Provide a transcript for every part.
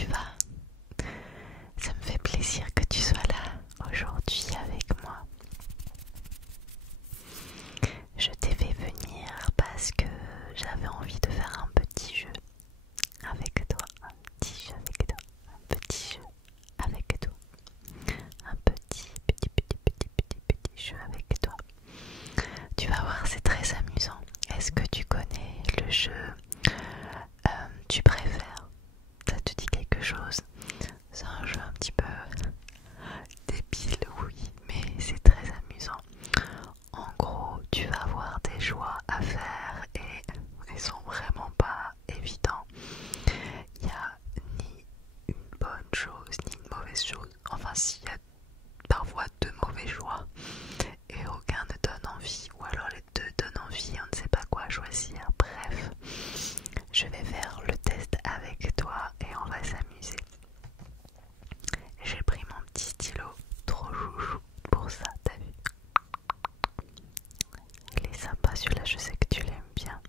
tu vas? Ça me fait plaisir que tu sois là aujourd'hui avec moi. Je t'ai fait venir parce que j'avais envie de faire un petit jeu avec toi, un petit jeu avec toi, un petit jeu avec toi, un petit jeu avec toi. Tu vas voir, c'est très amusant. Est-ce que tu connais le jeu Tu préfères? Ça te dit quelque chose? C'est un jeu un petit peu débile, oui, mais c'est très amusant. En gros, tu vas avoir des choix à faire et ils sont vraiment pas évidents. Il n'y a ni une bonne chose ni une mauvaise chose. Enfin, s'il y a parfois deux mauvais choix et aucun ne donne envie, ou alors les deux donnent envie et on ne sait pas quoi choisir. Bref, je vais faire le test avec toi et on va s'amuser. J'ai pris mon petit stylo trop chouchou pour ça, t'as vu? Il est sympa celui-là, je sais que tu l'aimes bien.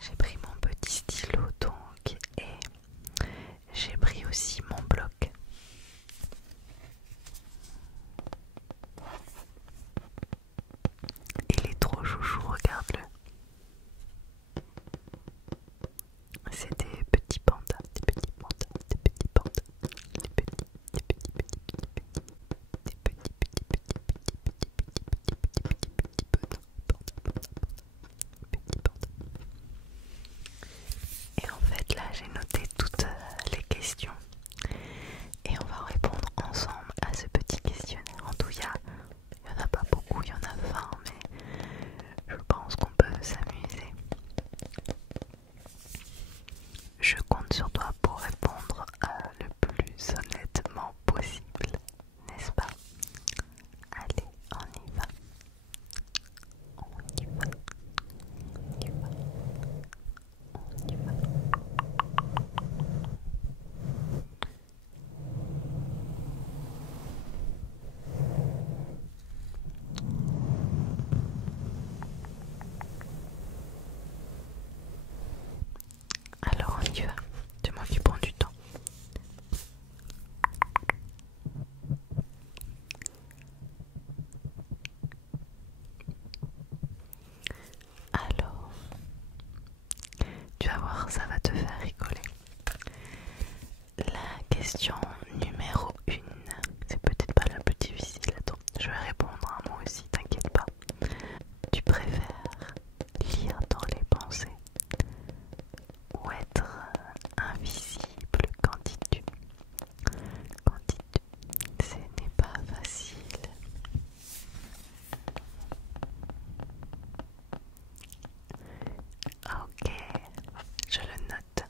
J'ai pris mon petit stylo donc et j'ai pris aussi mon bloc. Il est trop chouchou, regarde-le. C'est des petits pandas, des petits pandas, des petits pandas, des petits, des petits, petits, petits, des petits, petits, petits, petits pandas. Et en fait là j'ai noté toutes les questions et on va répondre ensemble à ce petit questionnaire. En tout, il y en a pas beaucoup, il y en a 20, mais je pense qu'on peut s'amuser. Je compte sur toi pour répondre le plus honnêtement possible, n'est-ce pas? Allez, on y va. On y va. On y va. On y va. Alors on y va. C'est moi qui prends du temps. Alors, tu vas voir, ça va te faire rigoler. La question numéro 1, c'est peut-être pas la plus difficile. Attends, je vais répondre à moi aussi, t'inquiète pas. Tu préfères lire dans les pensées ou être invisible? Qu'en dis-tu? Qu'en dis-tu? Ce n'est pas facile. Ok, je le note.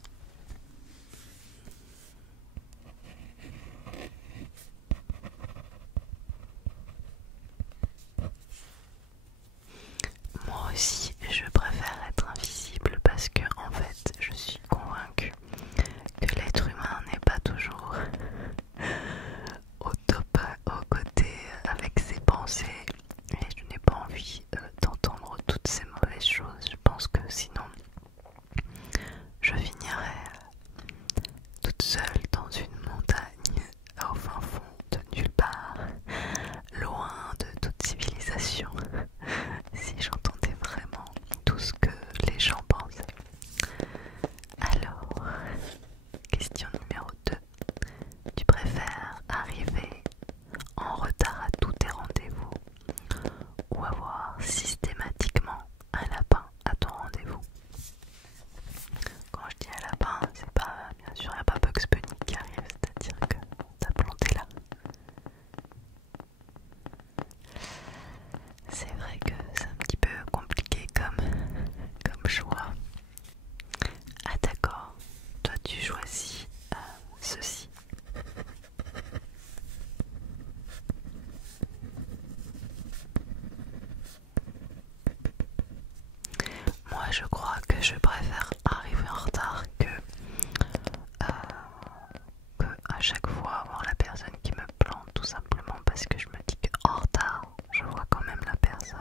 à chaque fois avoir la personne qui me plante, tout simplement parce que je me dis qu'en retard, je vois quand même la personne.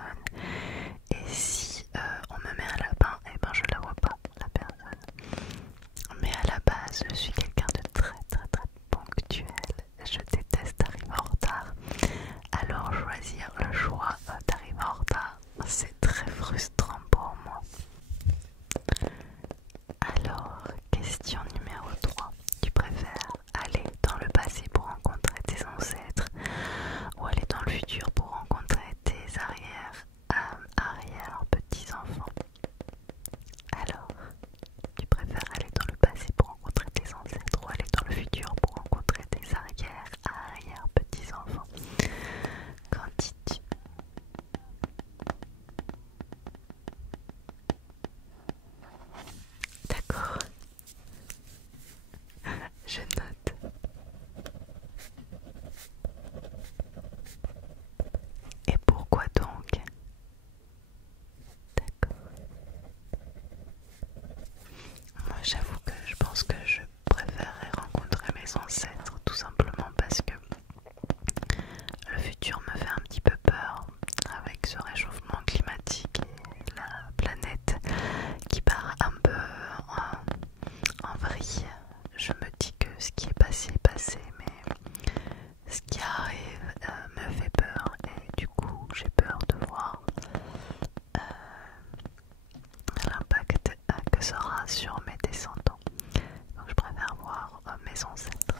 Et si on me met un lapin, et ben je la vois pas, la personne. Mais à la base, je suis quelqu'un de très très très ponctuel. Je déteste arriver en retard. Alors choisir le choix d'arriver en retard, c'est très frustrant pour moi. Alors, question numéro 3. Tu préfères aller dans le passé pour rencontrer tes ancêtres ou aller dans le futur pour rencontrer tes arrière petits-enfants? Alors, tu préfères aller dans le passé pour rencontrer tes ancêtres ou aller dans le futur pour rencontrer tes arrière petits-enfants? Qu'en dis-tu? D'accord, je note. Et pourquoi donc? D'accord. Moi j'avoue que je pense que je préférerais rencontrer mes ancêtres tout simplement parce que le futur me fait un petit peu peur avec ce réchauffement climatique et la planète qui part un peu en vrille. Je me dis que ce qui est passé est passé, mais ce qui arrive me fait peur et du coup j'ai peur de voir l'impact que ça aura sur mes descendants. Donc je préfère voir mes ancêtres.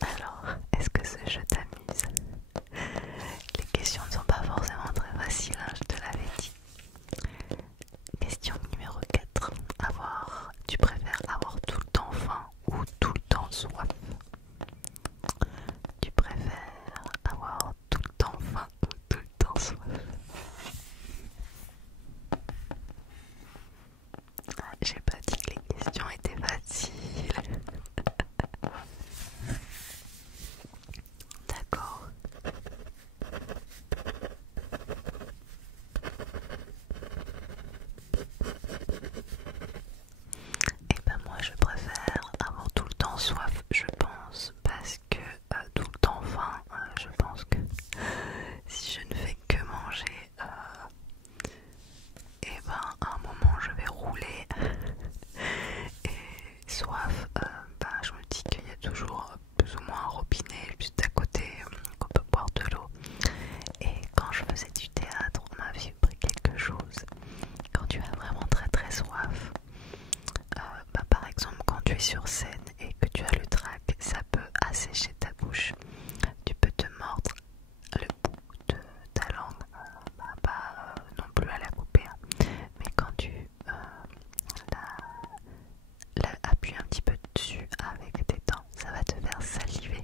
Alors, est-ce que ce jeu t'amuse? Les questions ne sont pas forcément très faciles, hein, je te l'avais dit. Question numéro 4. Tu préfères avoir tout le temps faim ou tout le temps soif? Tu préfères avoir tout le temps faim ou tout le temps soif? J'ai pas dit que les questions étaient faciles. D'accord. Et ben moi je préfère avoir tout le temps soif, je pense, parce que tout le temps faim, je pense que si je ne fais que manger, et ben à un moment je vais rouler. Et soif, je me dis qu'il y a toujours plus ou moins un robinet juste à côté qu'on peut boire de l'eau. Et quand je faisais du théâtre, on m'avait appris quelque chose. Quand tu as vraiment très très soif, par exemple quand tu es sur scène et que tu as le trac, ça peut assécher ta bouche. Tu peux te mordre le bout de ta langue, pas non plus à la couper, hein. Mais quand tu appuies un petit peu dessus avec tes dents, ça va te faire saliver.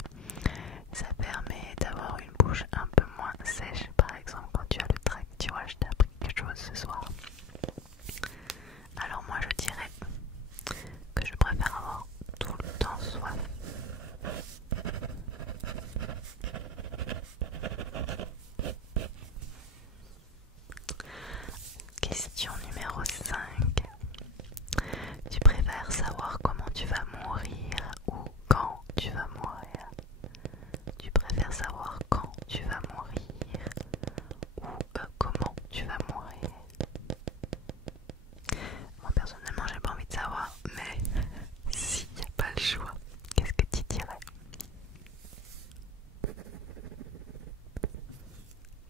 Ça permet d'avoir une bouche un peu moins sèche. Par exemple quand tu as le trac, tu vois, je t'ai appris quelque chose ce soir. Alors moi je dirais que je préfère avoir tout le temps soif. Question numéro 5. Tu préfères savoir comment tu vas mourir ou quand tu vas mourir? Tu préfères savoir quand tu vas mourir ou comment tu vas mourir? Moi personnellement j'ai pas envie de savoir, mais s'il n'y a pas le choix, qu'est-ce que tu dirais?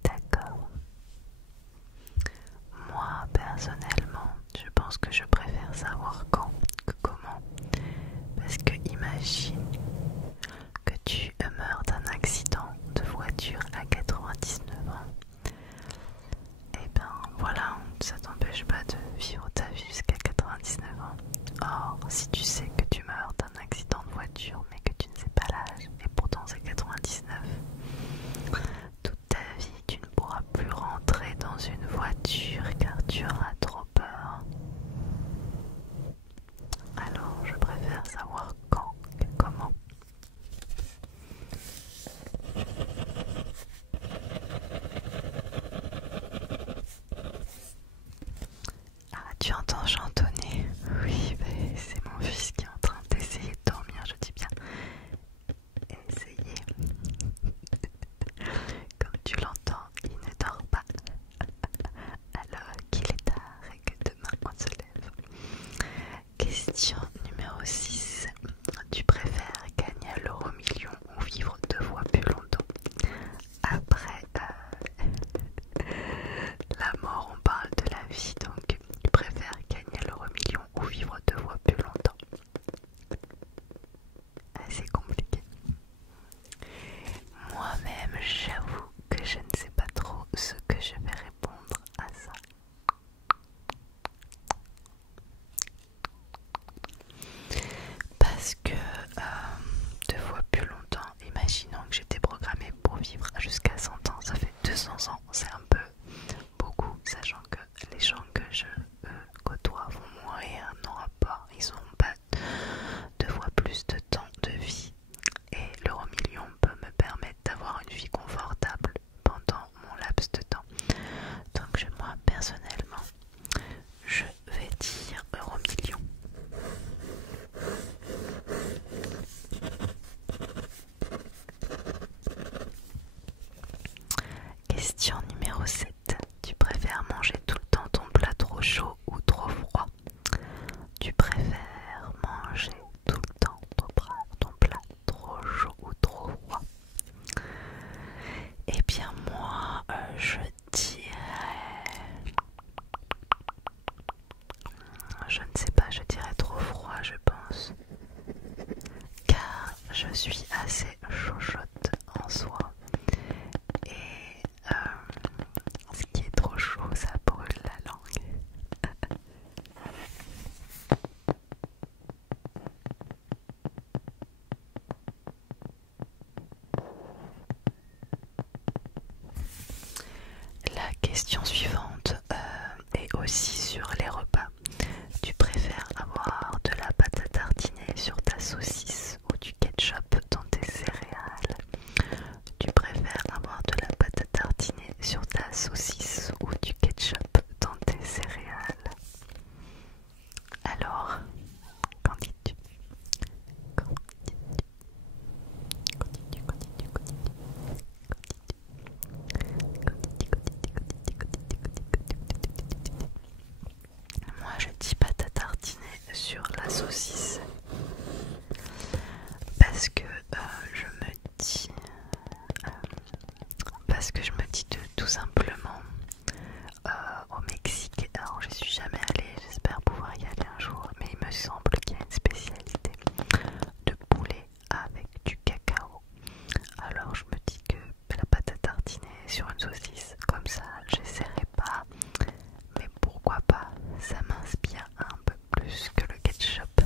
D'accord. Moi personnellement, je pense que je préfère savoir quand que comment. Parce que imagine que tu meurs d'un accident de voiture à 99 ans. Et ben voilà, ça t'empêche pas de vivre ta vie jusqu'à 99 ans. Or, si tu sais que tu meurs d'un accident de voiture mais que tu ne sais pas l'âge, et pourtant c'est 99, toute ta vie tu ne pourras plus rentrer dans une voiture car tu auras trop peur. Alors je préfère savoir quand que comment. Ah, tu entends chantonner? Oui, mais c'est mon fils qui est en train d'essayer tu préfères manger tout le temps ton plat trop chaud ou trop froid? Eh bien moi, je dirais... Je ne sais pas, je dirais trop froid, je pense. Car je suis assez chauchotte en soi. Et ce qui est trop chaud, ça brûle la langue. La question suivante est aussi sur les repas. Tu préfères avoir de la pâte à tartiner sur ta saucisse ou du ketchup dans tes céréales? Tu préfères avoir de la pâte à tartiner sur ta saucisse ou du ketchup dans tes céréales? Alors, qu'en dis-tu? Moi je dis pâte à tartiner sur la saucisse parce que je me dis tout simplement au Mexique, alors je suis jamais allée, j'espère pouvoir y aller un jour, mais il me semble qu'il y a une spécialité de poulet avec du cacao. Alors je me dis que la pâte à tartiner sur une saucisse comme ça, j'essaierai pas, mais pourquoi pas, ça m'inspire un peu plus que le ketchup.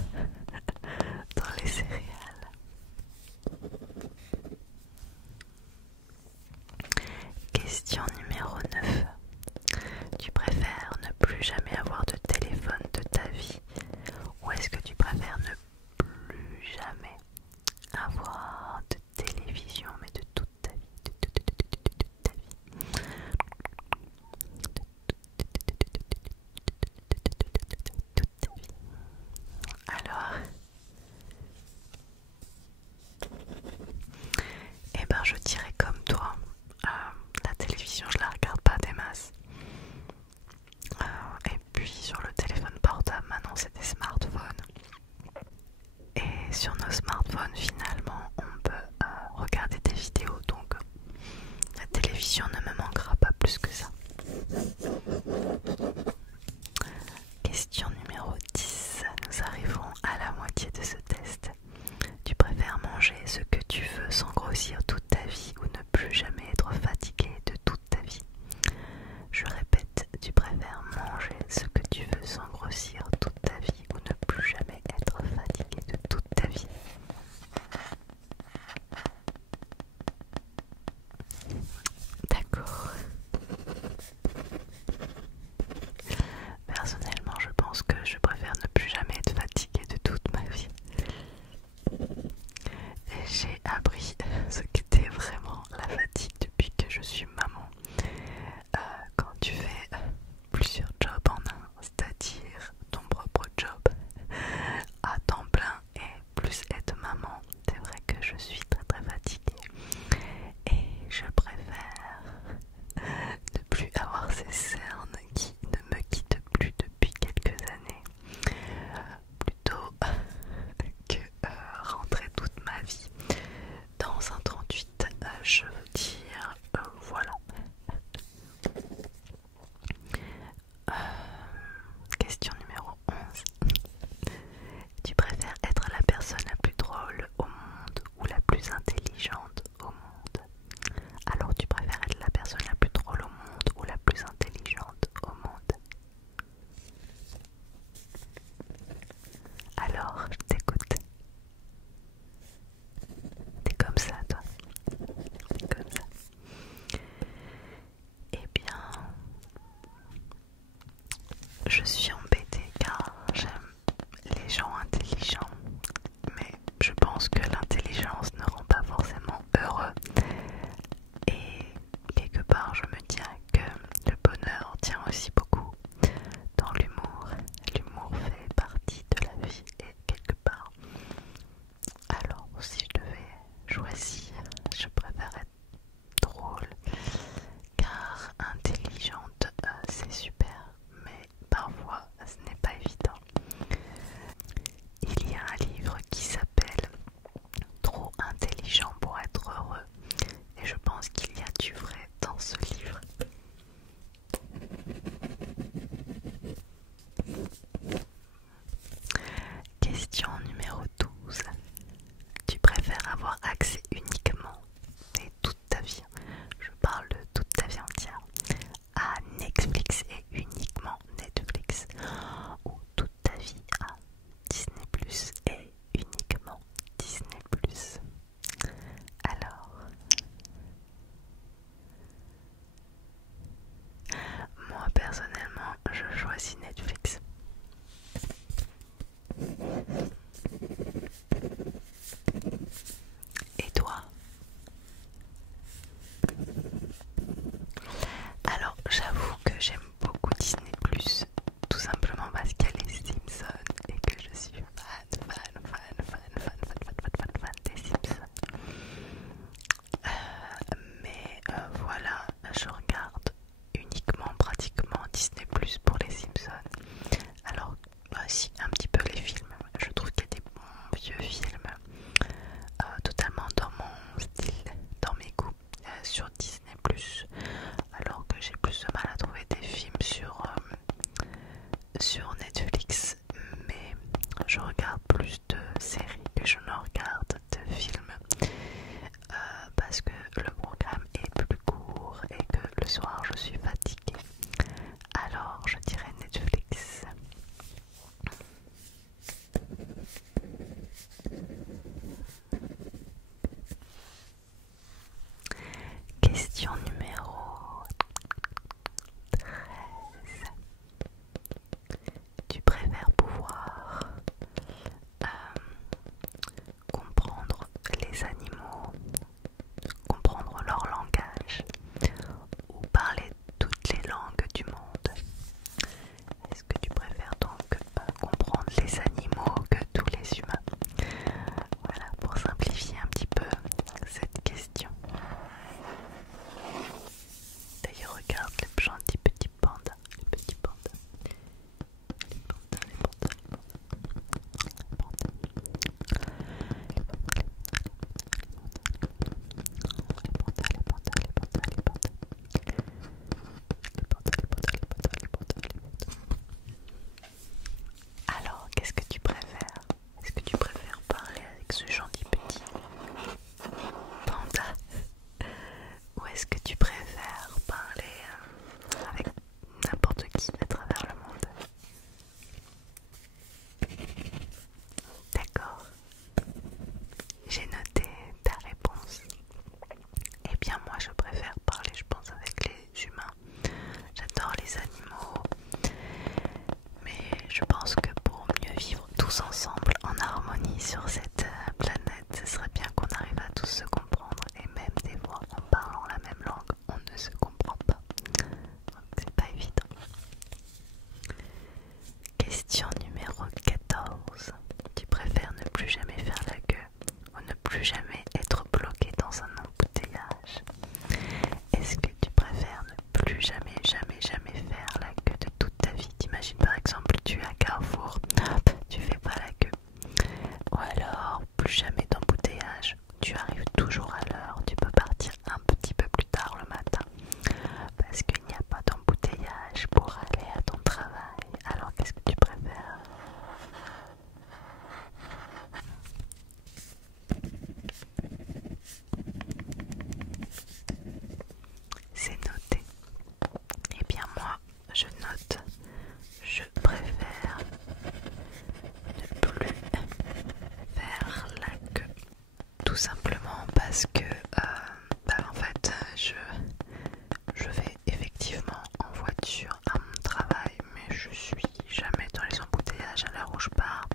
je pars,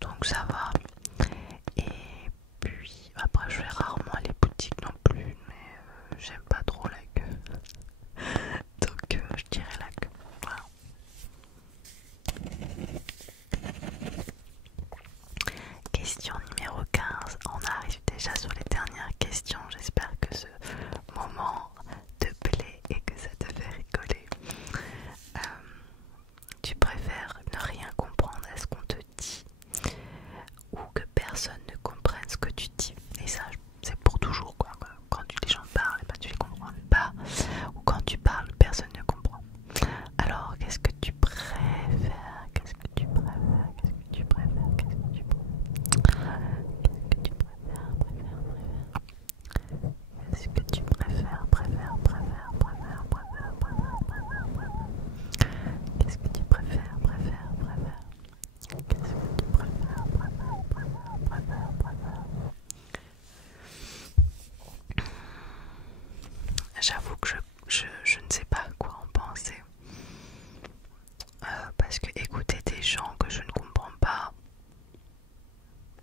donc ça va. Et puis après je vais rarement à les boutiques non plus, mais j'aime pas trop la queue, donc je dirais la queue. Voilà. Question numéro 15, on arrive déjà sur les dernières questions, j'espère que ce moment te plaît et que ça te fait rigoler. Tu préfères ne rien comprendre à ce qu'on te dit ou que personne ne comprenne ce que tu dis? Et ça c'est pour toujours quoi. Quand les gens parlent, bah, tu les comprends pas, ou quand tu parles personne ne comprend. Alors qu'est-ce que tu préfères? Qu'est-ce que tu préfères? Qu'est-ce que tu préfères? Qu'est-ce que tu préfères? Qu'est-ce que tu préfères? Qu'est-ce que tu préfères? Qu'est-ce que tu préfères? Qu'est-ce que tu préfères? J'avoue que je ne sais pas quoi en penser. Parce que écouter des gens que je ne comprends pas,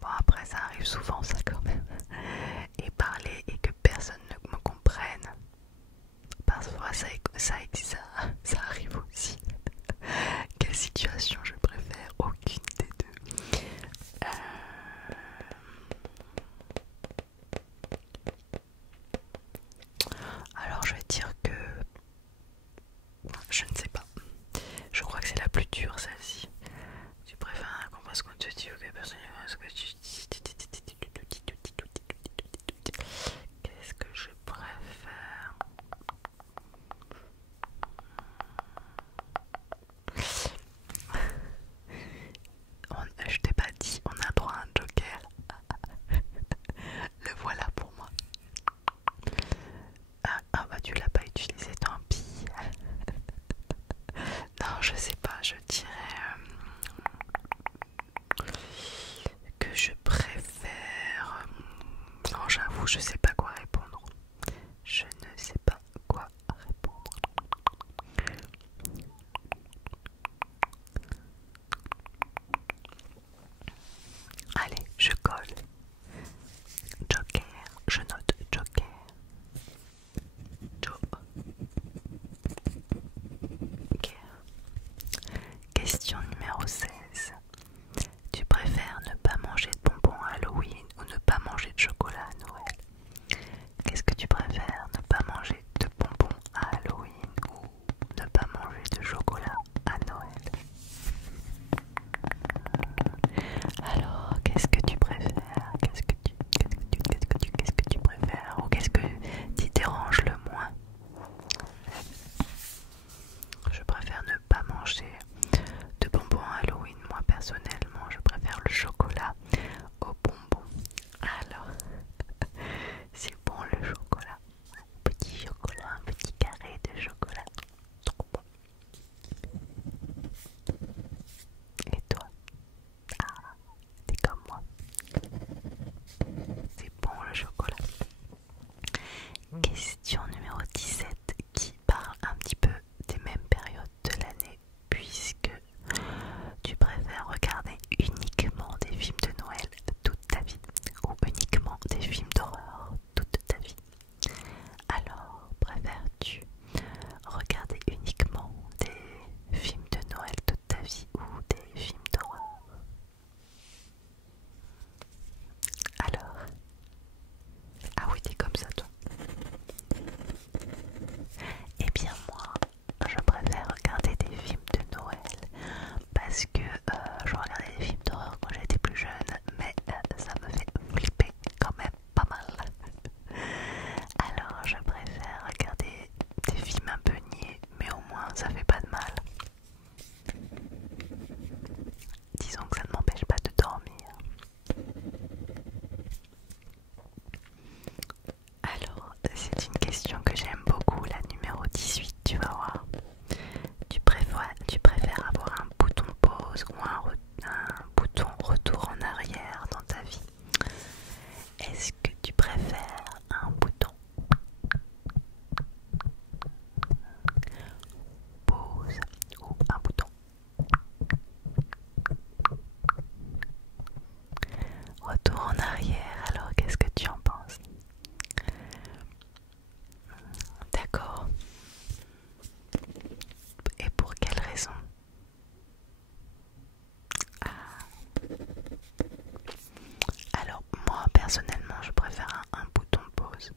bon après ça arrive souvent ça quand même, et parler et que personne ne me comprenne, parfois ça arrive aussi. Quelle situation je préfère? Aucune des deux. Alors je vais dire que je ne sais pas. Je crois que c'est la plus dure celle-ci. Tu préfères qu'on fasse ce qu'on te dit ou que personne ne fasse ce que tu dis? Qu'est-ce que je préfère? Je t'ai pas dit, on a droit à un joker. Le voilà pour moi. Ah bah tu l'as pas utilisé, tant pis. Non, je sais pas, je dirais que je préfère. Non, j'avoue, je sais pas quoi répondre. Je ne sais pas quoi répondre. Allez, je colle. Joker, je note Joker. Joker. Question numéro 16. Tu préfères ne pas manger de bonbons à Halloween ou ne pas manger de chocolat à Noël? Alors moi personnellement je préfère un bouton pause.